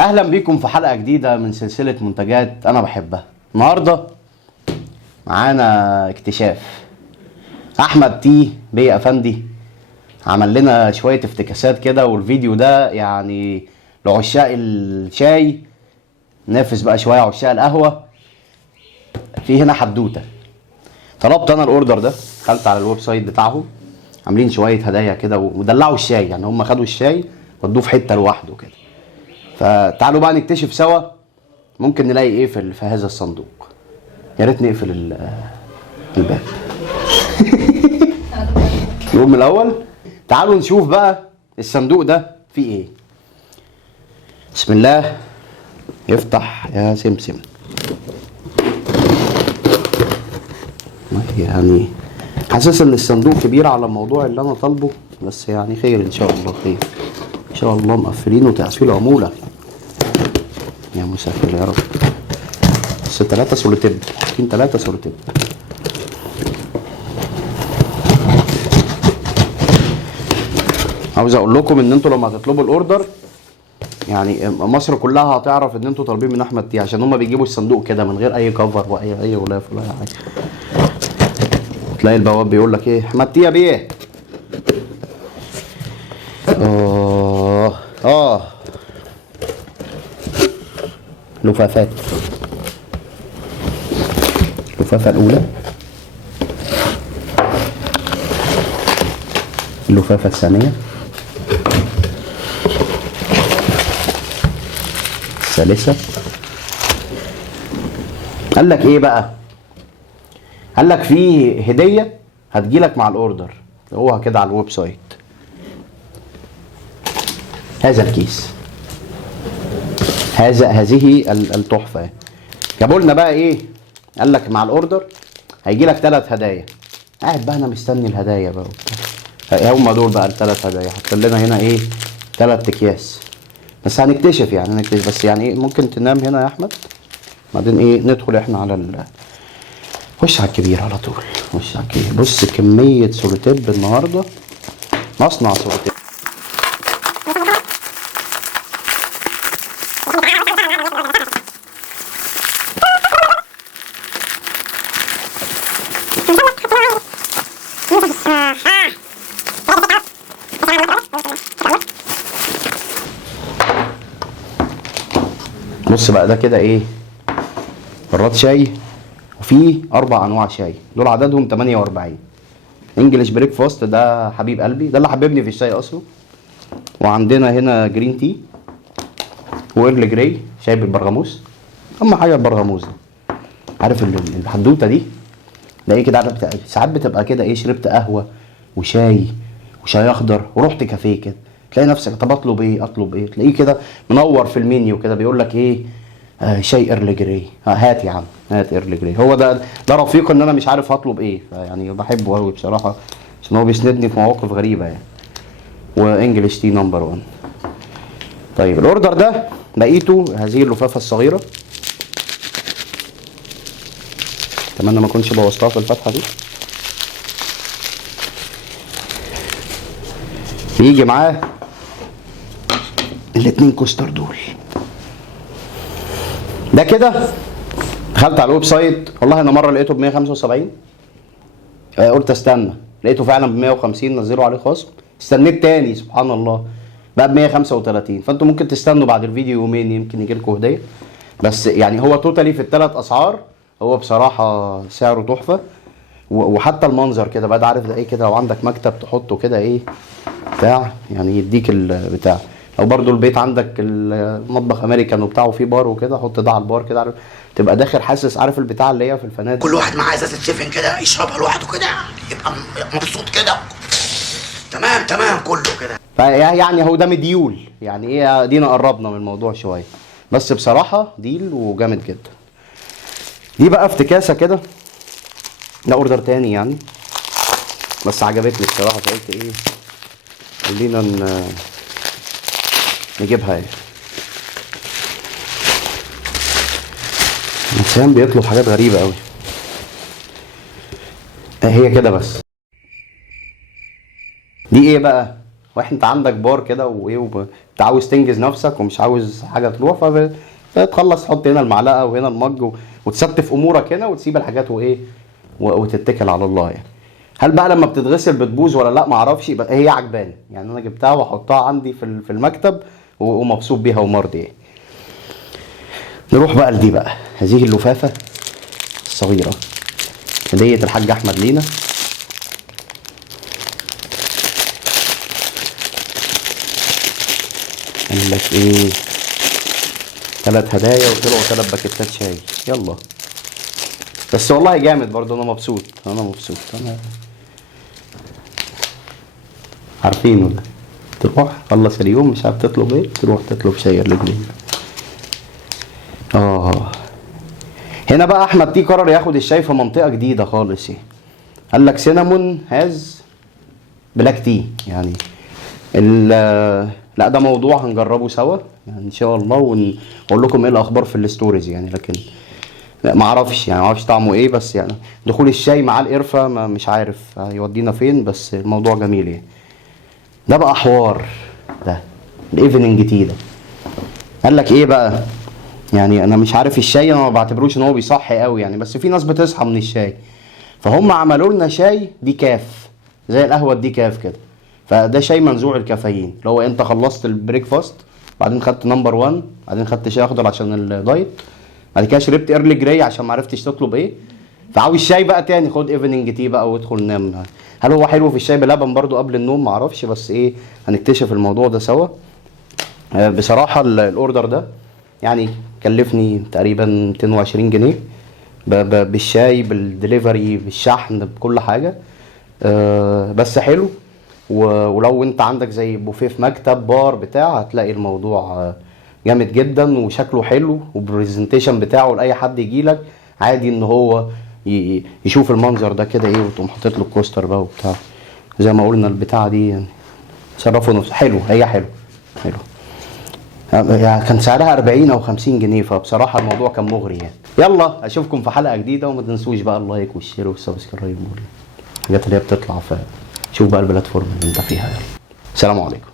اهلا بيكم في حلقه جديده من سلسله منتجات انا بحبها. النهارده معانا اكتشاف. احمد تي بيه افندي عمل لنا شويه افتكاسات كده، والفيديو ده يعني لعشاق الشاي، نافس بقى شويه عشاق القهوه. في هنا حدوته. طلبت انا الاوردر ده، دخلت على الويب سايت بتاعهم، عاملين شويه هدايا كده ودلعوا الشاي، يعني هم خدوا الشاي ودوه في حته لوحده كده. فتعالوا بقى نكتشف سوا ممكن نلاقي ايه في هذا الصندوق. يا ريت نقفل الباب. نقول من الاول. تعالوا نشوف بقى الصندوق ده فيه ايه. بسم الله، يفتح يا سمسم. يعني حاسس ان الصندوق كبير على الموضوع اللي انا طالبه، بس يعني خير ان شاء الله، خير ان شاء الله. مقفلينه تقفيل عموله يا مسهل يا رب. بس 3 سولوتيب، حاطين 3 سولوتيب. عاوز اقول لكم ان انتوا لما هتطلبوا الاوردر يعني مصر كلها هتعرف ان انتوا طالبين من احمد تي، عشان هما بيجيبوا الصندوق كده من غير اي كفر واي غلاف ولا اي حاجه. تلاقي البواب بيقول لك ايه، احمد تي يا بيه. لفافات. اللفافه الاولى، اللفافه الثانيه، الثالثه. قال لك ايه بقى؟ قال لك في هديه هتجيلك مع الاوردر، هو كده على الويب سايت. هذا الكيس، هذه التحفه. جابوا لنا بقى ايه؟ قال لك مع الاوردر هيجي لك 3 هدايا. قاعد بقى انا مستني الهدايا بقى وبتاع. هم دول بقى ال3 هدايا. حط لنا هنا ايه؟ 3 اكياس. بس هنكتشف يعني هنكتشف، بس يعني ايه، ممكن تنام هنا يا احمد، بعدين ايه ندخل احنا على خش على الكبير على طول. خش على الكبير. بص كميه سولوتيب النهارده، مصنع سولوتيب. بص بقى ده كده ايه؟ براد شاي، وفيه 4 انواع شاي، دول عددهم 48. انجلش بريك فاست ده حبيب قلبي، ده اللي حببني في الشاي اصلا. وعندنا هنا جرين تي وايرل جراي، شاي بالبرغموس. اهم حاجه البرغموس ده. عارف الحدوته دي؟ ده ايه كده؟ عارف ساعات بتبقى كده ايه، شربت قهوه وشاي اخضر ورحت كافيه كده، تلاقي نفسك طب اطلب ايه تلاقيه كده منور في المنيو كده بيقول لك ايه، شاي ايرل جراي. هات يا عم، هات ايرل جراي. هو ده رفيق ان انا مش عارف هطلب ايه، فيعني بحبه قوي بصراحه، عشان هو بيسندني في مواقف غريبه يعني. وانجلش تي نمبر 1. طيب الاوردر ده لقيته هذه اللفافه الصغيره، اتمنى ما اكونش بوظتها في الفتحه دي. بيجي معاه ال2 كوستر دول. ده كده دخلت على الويب سايت، والله انا مره لقيته ب 175، قلت استنى، لقيته فعلا ب 150، نزلوا عليه خصم. استنيت تاني سبحان الله بقى ب 135. فانتوا ممكن تستنوا بعد الفيديو يومين يمكن يجي لكم هديه. بس يعني هو توتالي في ال3 اسعار هو بصراحه سعره تحفه. وحتى المنظر كده بقى، عارف ده ايه كده، لو عندك مكتب تحطه كده ايه بتاع، يعني يديك البتاع. او برضو البيت عندك المطبخ امريكان وبتاع وفيه بار وكده، حط ده على البار كده، عارف تبقى داخل حاسس، عارف البتاع اللي هي في الفنادق، كل واحد معاه ازازه سيفن كده يشربها لوحده كده، يبقى مبسوط كده. تمام كله كده. يعني هو ده مديول، يعني ايه، دينا قربنا من الموضوع شويه، بس بصراحه ديل وجامد جدا. دي بقى افتكاسه كده، ده اوردر تاني يعني، بس عجبتني بصراحه، فقلت ايه خلينا نجيبها ايه. الانسان بيطلب حاجات غريبه قوي. هي كده بس. دي ايه بقى؟ واحد انت عندك بار كده وايه انت عاوز تنجز نفسك ومش عاوز حاجه تروح، فتخلص تحط هنا المعلقه وهنا المج وتستف امورك هنا وتسيب الحاجات وايه وتتكل على الله يعني. هل بقى لما بتتغسل بتبوظ ولا لا؟ ما اعرفش، هي عجباني يعني. انا جبتها واحطها عندي في المكتب ومبسوط بيها ومرضي يعني. نروح بقى لدي بقى، هذه اللفافه الصغيره هديه الحاج احمد لينا. قال لك ايه؟ 3 هدايا وطلعوا 3 باكيتات شاي. يلا بس والله جامد برضه، انا مبسوط انا عارفينه ده. تروح خلص اليوم مش عارف تطلب ايه، تروح تطلب شاي الرجلين. هنا بقى احمد تي قرر ياخد الشاي في منطقه جديده خالص يعني. قال لك سينامون هاز بلاك تي يعني. لا ده موضوع هنجربه سوا يعني ان شاء الله، ونقول لكم ايه الاخبار في الستوريز يعني. لكن لا ما اعرفش طعمه ايه، بس يعني دخول الشاي مع القرفه مش عارف هيودينا فين، بس الموضوع جميل يعني. ده بقى حوار ده الايفنينج تي ده. قال لك ايه بقى يعني؟ انا مش عارف الشاي، انا ما بعتبروش ان هو بيصحي قوي يعني، بس في ناس بتصحى من الشاي، فهم عملوا لنا شاي ديكاف زي القهوه الديكاف كده. فده شاي منزوع الكافيين، اللي هو انت خلصت البريك فاست، بعدين خدت نمبر 1، بعدين خدت شاي اخضر عشان الدايت، بعد كده شربت ايرلي جراي عشان ما عرفتش تطلب ايه، فعاوز شاي بقى تاني، خد ايفنينج تي بقى وادخل نام. هل هو حلو في الشاي بلبن برضو قبل النوم؟ ما اعرفش، بس ايه هنكتشف الموضوع ده سوا. بصراحه الاوردر ده يعني كلفني تقريبا 220 جنيه بالشاي بالدليفري بالشحن بكل حاجه. بس حلو. ولو انت عندك زي بوفيه في مكتب بار بتاع، هتلاقي الموضوع جامد جدا وشكله حلو، والبرزنتيشن بتاعه لاي حد يجيلك عادي ان هو يشوف المنظر ده كده ايه، وتقوم حاطط له الكوستر بقى وبتاع زي ما قلنا البتاعه دي يعني. صرفوا نفس حلو، هي حلو يعني. كان سعرها 40 او 50 جنيه، فبصراحه الموضوع كان مغري يعني. يلا اشوفكم في حلقه جديده، وما تنسوش بقى اللايك والشير والسبسكرايب والحاجات اللي هي بتطلع. شوف بقى البلاتفورم اللي انت فيها. يلا سلام عليكم.